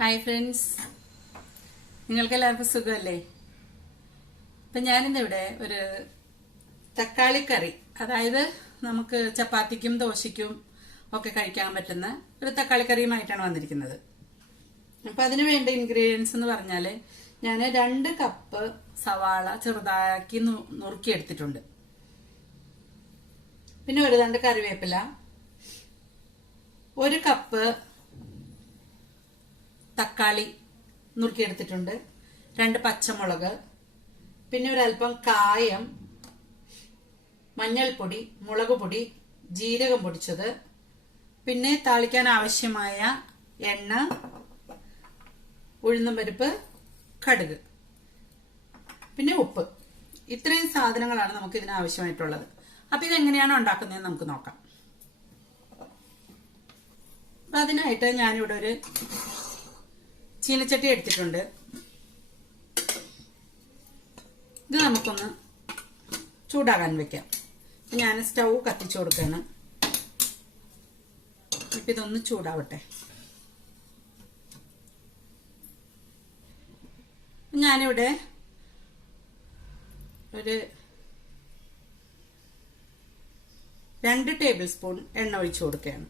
Hi friends, നിങ്ങൾക്ക് എല്ലാവർക്കും സുഖമല്ലേ? ഇപ്പം ഞാനിന്നിവിടെ ഒരു തക്കാളി കറി, അതായത് നമുക്ക് ചപ്പാത്തിക്കും ദോശയ്ക്കും ഒക്കെ കഴിക്കാൻ പറ്റുന്ന ഒരു തക്കാളി കറിയുമായിട്ടാണ് വന്നിരിക്കുന്നത്. അപ്പം അതിന് വേണ്ട ഇൻഗ്രീഡിയൻസ് എന്ന് പറഞ്ഞാൽ ഞാൻ 2 കപ്പ് സവാള ചെറുതാക്കി നുറുക്കിയെടുത്തിട്ടുണ്ട്. പിന്നെ ഒരു തണ്ട് കറിവേപ്പില, 1 കപ്പ് തക്കാളി നുറുക്കിയെടുത്തിട്ടുണ്ട്, 2 പച്ചമുളക്, പിന്നെ ഒരല്പം കായം, മഞ്ഞൾപ്പൊടി, മുളക് പൊടി, ജീരകം പൊടിച്ചത്, പിന്നെ താളിക്കാൻ ആവശ്യമായ എണ്ണ, ഉഴുന്നും പരിപ്പ്, കടുക്, പിന്നെ ഉപ്പ്. ഇത്രയും സാധനങ്ങളാണ് നമുക്ക് ഇതിന് ആവശ്യമായിട്ടുള്ളത്. അപ്പൊ ഇതെങ്ങനെയാണ് ഉണ്ടാക്കുന്നതെന്ന് നമുക്ക് നോക്കാം. അപ്പൊ അതിനായിട്ട് ഞാനിവിടെ ഒരു ചീനച്ചട്ടി എടുത്തിട്ടുണ്ട്. ഇത് നമുക്കൊന്ന് ചൂടാകാൻ വെക്കാം. ഞാൻ സ്റ്റൗ കത്തിച്ചു കൊടുക്കുകയാണ്. ഇപ്പം ഇതൊന്ന് ചൂടാവട്ടെ. ഞാനിവിടെ ഒരു 2 ടേബിൾ സ്പൂൺ എണ്ണ ഒഴിച്ചു കൊടുക്കുകയാണ്.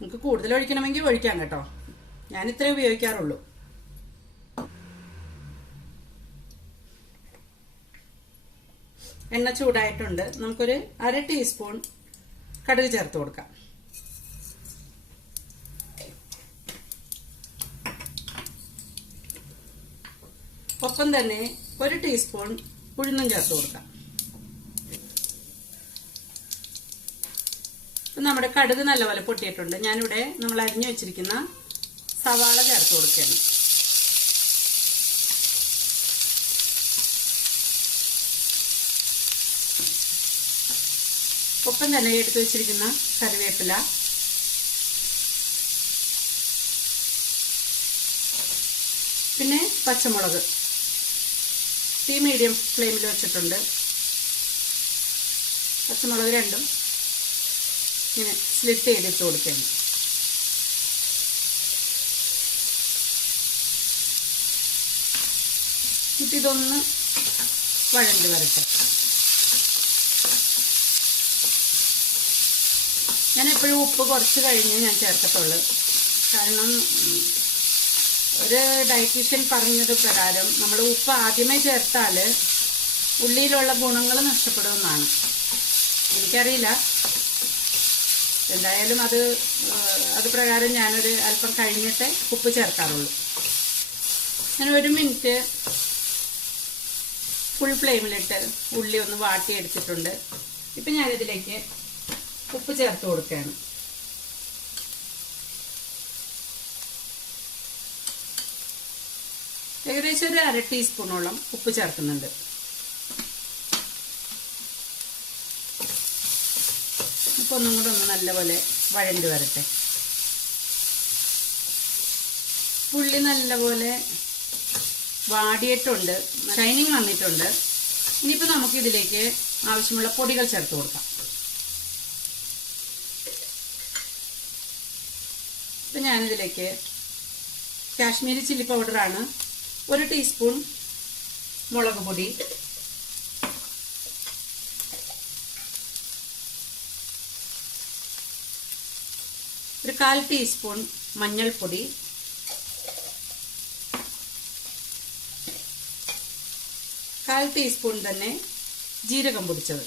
നിങ്ങൾക്ക് കൂടുതൽ ഒഴിക്കണമെങ്കിൽ ഒഴിക്കാം കേട്ടോ, ഞാൻ ഇത്രേ ഉപയോഗിക്കാറുള്ളൂ. എണ്ണ ചൂടായിട്ടുണ്ട്. നമുക്കൊരു 1/2 ടീസ്പൂൺ കടുക് ചേർത്ത് കൊടുക്കാം. ഒപ്പം തന്നെ 1 ടീസ്പൂൺ ഉഴുന്നും ചേർത്ത് കൊടുക്കാം. നമ്മുടെ കടുക് നല്ലപോലെ പൊട്ടിയിട്ടുണ്ട്. ഞാനിവിടെ നമ്മൾ അരിഞ്ഞു വെച്ചിരിക്കുന്ന സവാള ചേർത്ത് കൊടുക്കുകയാണ്. ഒപ്പം തന്നെ എടുത്തു വെച്ചിരിക്കുന്ന കറിവേപ്പില, പിന്നെ പച്ചമുളക് തീ മീഡിയം ഫ്ലെയിമിൽ വെച്ചിട്ടുണ്ട്. പച്ചമുളക് 2 ഇങ്ങനെ സ്ലിറ്റ് ചെയ്തിട്ട് കൊടുക്കുകയാണ്. ഇപ്പം ഇതൊന്ന് വഴണ്ടി വരട്ടെ. ഞാൻ എപ്പോഴും ഉപ്പ് കുറച്ച് കഴിഞ്ഞ് ഞാൻ ചേർക്കത്തുള്ളൂ. കാരണം ഒരു ഡയറ്റീഷ്യൻ പറഞ്ഞത് പ്രകാരം നമ്മൾ ഉപ്പ് ആദ്യമേ ചേർത്താൽ ഉള്ളിയിലുള്ള ഗുണങ്ങൾ നഷ്ടപ്പെടുമെന്നാണ്. എനിക്കറിയില്ല, എന്തായാലും അത് പ്രകാരം ഞാനൊരു അല്പം കഴിഞ്ഞിട്ടേ ഉപ്പ് ചേർക്കാറുള്ളൂ. ഞാൻ 1 മിനിറ്റ് ഫുൾ ഫ്ലെയിമിലിട്ട് ഉള്ളി ഒന്ന് വാട്ടിയെടുത്തിട്ടുണ്ട്. ഇപ്പം ഞാനിതിലേക്ക് ഉപ്പ് ചേർത്ത് കൊടുക്കുകയാണ്. ഏകദേശം ഒരു 1/2 ടീസ്പൂണോളം ഉപ്പ് ചേർക്കുന്നുണ്ട്. ഇപ്പം ഒന്നും കൂടെ ഒന്ന് നല്ലപോലെ വഴണ്ടി വരട്ടെ. ഉള്ളി നല്ലപോലെ വാടിയിട്ടുണ്ട്, ഷൈനിങ് വന്നിട്ടുണ്ട്. ഇനിയിപ്പോൾ നമുക്കിതിലേക്ക് ആവശ്യമുള്ള പൊടികൾ ചേർത്ത് കൊടുക്കാം. ഇപ്പം ഞാനിതിലേക്ക് കാശ്മീരി ചില്ലി പൗഡറാണ്, 1 ടീസ്പൂൺ മുളക് പൊടി, ഒരു 1/4 ടീസ്പൂൺ മഞ്ഞൾപ്പൊടി, 1/4 ടീസ്പൂൺ തന്നെ ജീരകം പൊടിച്ചത്,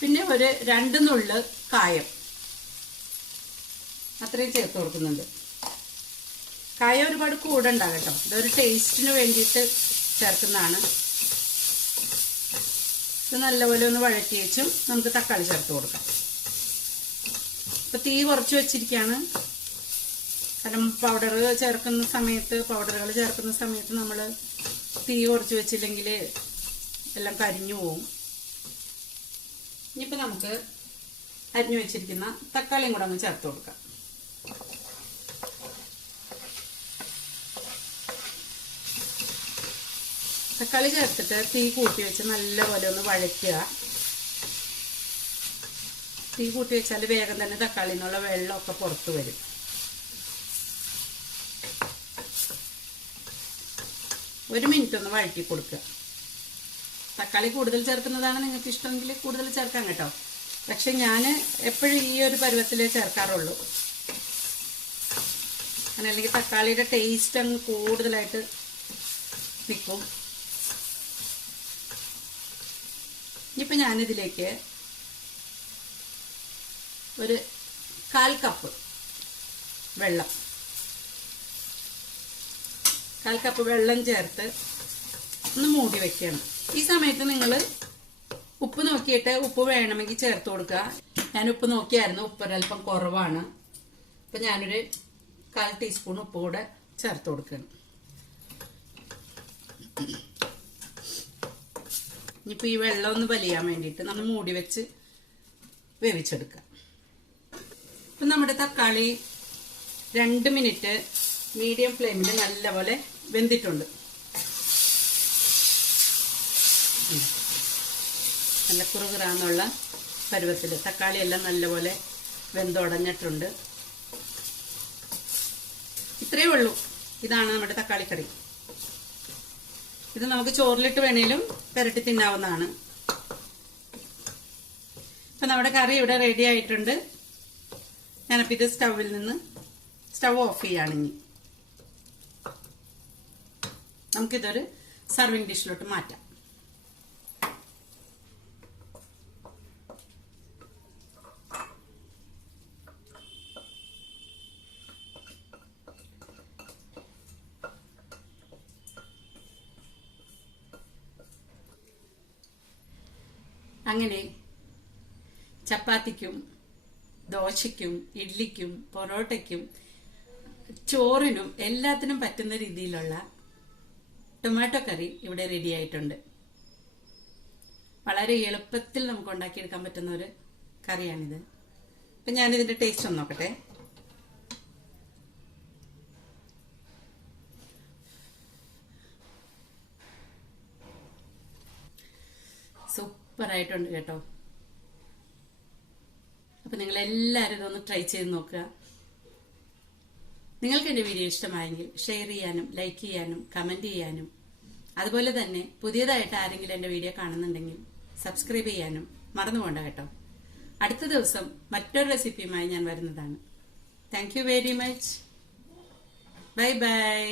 പിന്നെ ഒരു 2 നുള്ള് കായം, അത്രയും ചേർത്ത് കൊടുക്കുന്നുണ്ട്. കായം ഒരുപാട് കൂടണ്ട കേട്ടോ, ഇതൊരു ടേസ്റ്റിന് വേണ്ടിയിട്ട് ചേർക്കുന്നതാണ്. ഇത് നല്ലപോലെ ഒന്ന് വഴറ്റി വെച്ചും നമുക്ക് തക്കാളി ചേർത്ത് കൊടുക്കാം. ഇപ്പം തീ കുറച്ച് വെച്ചിരിക്കുകയാണ്. കാരണം പൗഡറുകൾ ചേർക്കുന്ന സമയത്ത് നമ്മൾ തീ കുറച്ച് വെച്ചില്ലെങ്കിൽ എല്ലാം കരിഞ്ഞു പോവും. ഇനിയിപ്പോൾ നമുക്ക് അരിഞ്ഞു വെച്ചിരിക്കുന്ന തക്കാളിയും കൂടെ ഒന്ന് ചേർത്ത് കൊടുക്കാം. തക്കാളി ചേർത്തിട്ട് തീ കൂട്ടി വെച്ച് നല്ലപോലെ ഒന്ന് വഴറ്റുക. തീ കൂട്ടി വെച്ചാൽ വേഗം തന്നെ തക്കാളിയിൽ നിന്നുള്ള വെള്ളമൊക്കെ പുറത്ത് വരും. ഒരു മിനിറ്റ് ഒന്ന് വഴറ്റി കൊടുക്കുക. തക്കാളി കൂടുതൽ ചേർക്കുന്നതാണ് നിങ്ങൾക്ക് ഇഷ്ടമെങ്കിൽ കൂടുതൽ ചേർക്കാം കേട്ടോ. പക്ഷെ ഞാൻ എപ്പോഴും ഈ ഒരു പരുവത്തിലേ ചേർക്കാറുള്ളൂ. അങ്ങനെ അല്ലെങ്കിൽ തക്കാളിയുടെ ടേസ്റ്റ് അങ്ങ് കൂടുതലായിട്ട് നിൽക്കും. ഇനിയിപ്പോൾ ഞാനിതിലേക്ക് ഒരു 1/4 കപ്പ് വെള്ളം 1/4 കപ്പ് വെള്ളം ചേർത്ത് ഒന്ന് മൂടി വെക്കണം. ഈ സമയത്ത് നിങ്ങൾ ഉപ്പ് നോക്കിയിട്ട് ഉപ്പ് വേണമെങ്കിൽ ചേർത്ത് കൊടുക്കുക. ഞാൻ ഉപ്പ് നോക്കിയായിരുന്നു, ഉപ്പ് ഒരല്പം കുറവാണ്. അപ്പം ഞാനൊരു 1/4 ടീസ്പൂൺ ഉപ്പ് കൂടെ ചേർത്ത് കൊടുക്കണം. ഇനിയിപ്പോൾ ഈ വെള്ളം ഒന്ന് വലിയാൻ വേണ്ടിയിട്ട് നമ്മൾ മൂടി വെച്ച് വേവിച്ചെടുക്കുക. ഇപ്പം നമ്മുടെ തക്കാളി 2 മിനിറ്റ് മീഡിയം ഫ്ലെയിമിൽ നല്ലപോലെ വെന്തിട്ടുണ്ട്. നല്ല കുറുകുറാന്നുള്ള പരുവത്തിൽ തക്കാളിയെല്ലാം നല്ലപോലെ വെന്തുടഞ്ഞിട്ടുണ്ട്. ഇത്രയേ ഉള്ളൂ. ഇതാണ് നമ്മുടെ തക്കാളി കറി. ഇത് നമുക്ക് ചോറിലിട്ട് വേണേലും പുരട്ടി തിന്നാവുന്നതാണ്. ഇപ്പം നമ്മുടെ കറി ഇവിടെ റെഡി ആയിട്ടുണ്ട്. ഞാനപ്പോൾ ഇത് സ്റ്റവ് ഓഫ് ചെയ്യാണ്. ഇനി നമുക്കിതൊരു സർവിങ് ഡിഷിലോട്ട് മാറ്റാം. അങ്ങനെ ചപ്പാത്തിക്കും ദോശയ്ക്കും ഇഡ്ലിക്കും പൊറോട്ടയ്ക്കും ചോറിനും എല്ലാത്തിനും പറ്റുന്ന രീതിയിലുള്ള ടൊമാറ്റോ കറി ഇവിടെ റെഡി ആയിട്ടുണ്ട്. വളരെ എളുപ്പത്തിൽ നമുക്ക് ഉണ്ടാക്കിയെടുക്കാൻ പറ്റുന്ന ഒരു കറിയാണിത്. അപ്പം ഞാനിതിൻ്റെ ടേസ്റ്റ് ഒന്ന് നോക്കട്ടെ. സൂപ്പറായിട്ടുണ്ട് കേട്ടോ. അപ്പം നിങ്ങളെല്ലാവരും ഇതൊന്ന് ട്രൈ ചെയ്ത് നോക്കുക. നിങ്ങൾക്ക് എൻ്റെ വീഡിയോ ഇഷ്ടമായെങ്കിൽ ഷെയർ ചെയ്യാനും ലൈക്ക് ചെയ്യാനും കമൻറ്റ് ചെയ്യാനും, അതുപോലെ തന്നെ പുതിയതായിട്ട് ആരെങ്കിലും എൻ്റെ വീഡിയോ കാണുന്നുണ്ടെങ്കിൽ സബ്സ്ക്രൈബ് ചെയ്യാനും മറന്നു പോകണ്ട കേട്ടോ. അടുത്ത ദിവസം മറ്റൊരു റെസിപ്പിയുമായി ഞാൻ വരുന്നതാണ്. Thank you very much. Bye bye.